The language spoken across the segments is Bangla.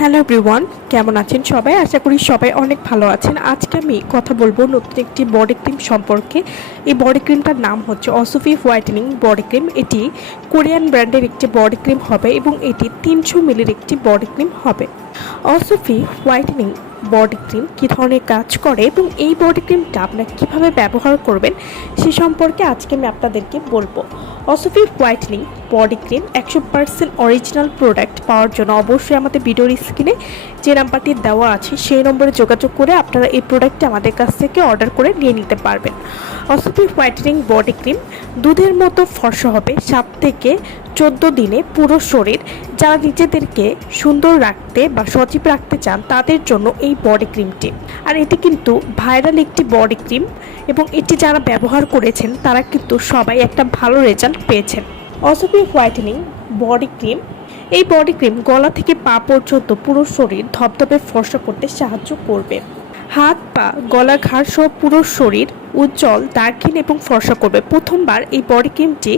হ্যালো এভরিওয়ান কেমন আছেন সবাই? আশা করি সবাই অনেক ভালো আছেন। আজকে আমি কথা বলব নতুন একটি বডি ক্রিম সম্পর্কে। এই বডি ক্রিমটার নাম হচ্ছে অসুফি হোয়াইটেনিং বডি ক্রিম এটি কোরিয়ান ব্র্যান্ডের একটি বডি ক্রিম হবে এবং এটি তিনশো মিলির একটি বডি ক্রিম হবে। অসুফি হোয়াইটেনিং বডি ক্রিম কী ধরনের কাজ করে এবং এই বডি ক্রিমটা আপনারা কীভাবে ব্যবহার করবেন, সে সম্পর্কে আজকে আমি আপনাদেরকে বলব। অসুফি হোয়াইটেনিং বডি ক্রিম একশো পার্সেন্ট অরিজিনাল প্রোডাক্ট পাওয়ার জন্য অবশ্যই আমাদের ভিডিওর স্ক্রিনে যে নাম্বারটি দেওয়া আছে, সেই নম্বরে যোগাযোগ করে আপনারা এই প্রোডাক্টটি আমাদের কাছ থেকে অর্ডার করে নিয়ে নিতে পারবেন। অসুফি হোয়াইটেনিং বডি ক্রিম দুধের মতো ফর্সা হবে, সাত থেকে চোদ্দ দিনে পুরো শরীর যারা নিজেদেরকে সুন্দর রাখতে বা সজীব রাখতে চান, তাদের জন্য এই বডি ক্রিমটি আর এটি কিন্তু ভাইরাল একটি বডি ক্রিম এবং এটি যারা ব্যবহার করেছেন, তারা কিন্তু সবাই একটা ভালো রেজাল্ট পেয়েছেন। অসুপি হোয়াইটেনিং বডি ক্রিম এই বডি ক্রিম গলা থেকে পা পর্যন্ত পুরো শরীর ধপধপে ফর্সা করতে সাহায্য করবে। হাত, পা গলা ঘাড় সহ পুরো শরীর উজ্জ্বল দাগহীন এবং ফর্সা করবে। প্রথমবার এই বডি ক্রিমটি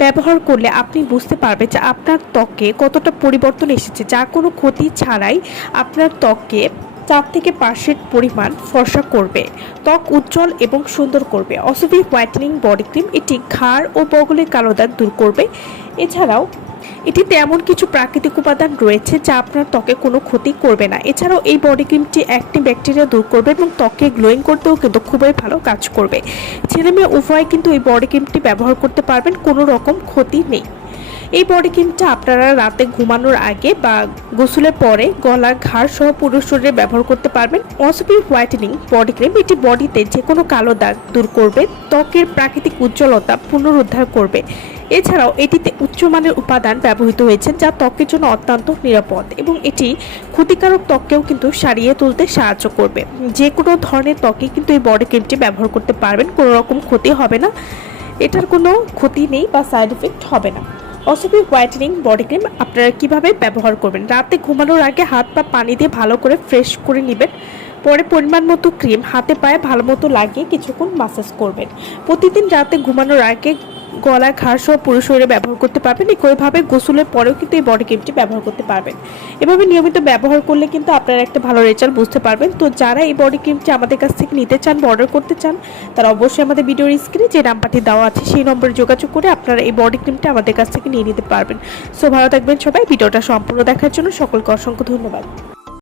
ব্যবহার করলে আপনি বুঝতে পারবেন যে আপনার ত্বকে কতটা পরিবর্তন এসেছে যা কোনো ক্ষতি ছাড়াই আপনার ত্বকে চার থেকে পার্সেন্ট পরিমাণ ফর্সা করবে। ত্বক উজ্জ্বল এবং সুন্দর করবে। অসুবি হোয়াইটেনিং বডি ক্রিম এটি ঘাড় ও বগলের কালো দাগ দূর করবে। এছাড়াও এটিতে এমন কিছু প্রাকৃতিক উপাদান রয়েছে যা আপনার ত্বকে কোনো ক্ষতি করবে না। এছাড়াও এই বডি ক্রিমটি অ্যাক্টিভ ব্যাকটেরিয়া দূর করবে এবং ত্বকে গ্লোয়িং করতেও কিন্তু খুবই ভালো কাজ করবে। ছেলে মেয়ে উভয় কিন্তু এই বডি ক্রিমটি ব্যবহার করতে পারবেন, কোনো রকম ক্ষতি নেই। এই বডি ক্রিমটা আপনারা রাতে ঘুমানোর আগে বা গোসলের পরে গলা ঘাড় সহ পুরো শরীরে ব্যবহার করতে পারবেন। অসপি হোয়াইটেনিং বডি ক্রিম এটি বডিতে যে কোনো কালো দাগ দূর করবে, ত্বকের প্রাকৃতিক উজ্জ্বলতা পুনরুদ্ধার করবে। এছাড়াও এটিতে উচ্চমানের উপাদান ব্যবহৃত হয়েছে যা ত্বকের জন্য অত্যন্ত নিরাপদ এবং এটি ক্ষতিকারক ত্বককেও কিন্তু সারিয়ে তুলতে সাহায্য করবে। যে কোনো ধরনের ত্বকে কিন্তু এই বডি ক্রিমটি ব্যবহার করতে পারবেন, কোনো রকম ক্ষতি হবে না। এটার কোনো ক্ষতি নেই বা সাইড এফেক্ট হবে না। অসুবি হোয়াইটেনিং বডি ক্রিম আপনারা কীভাবে ব্যবহার করবেন? রাতে ঘুমানোর আগে হাত পা পানি দিয়ে ভালো করে ফ্রেশ করে নেবেন। পরে পরিমাণ মতো ক্রিম হাতে পায়ে ভালো মতো লাগিয়ে কিছুক্ষণ মাসাজ করবেন। প্রতিদিন রাতে ঘুমানোর আগে গলা ঘাড় সহ পুরো শরীরে ব্যবহার করতে পারবেন। একইভাবে গোসলের পরেও কিন্তু এই বডি ক্রিমটি ব্যবহার করতে পারবেন। এভাবে নিয়মিত ব্যবহার করলে কিন্তু আপনারা একটা ভালো রেজাল্ট বুঝতে পারবেন। তো যারা এই বডি ক্রিমটি আমাদের কাছ থেকে নিতে চান বা অর্ডার করতে চান, তারা অবশ্যই আমাদের ভিডিওর স্ক্রিনে যে নাম্বারটি দেওয়া আছে, সেই নম্বরে যোগাযোগ করে আপনারা এই বডি ক্রিমটা আমাদের কাছ থেকে নিয়ে নিতে পারবেন। সো ভালো থাকবেন সবাই। ভিডিওটা সম্পূর্ণ দেখার জন্য সকলকে অসংখ্য ধন্যবাদ।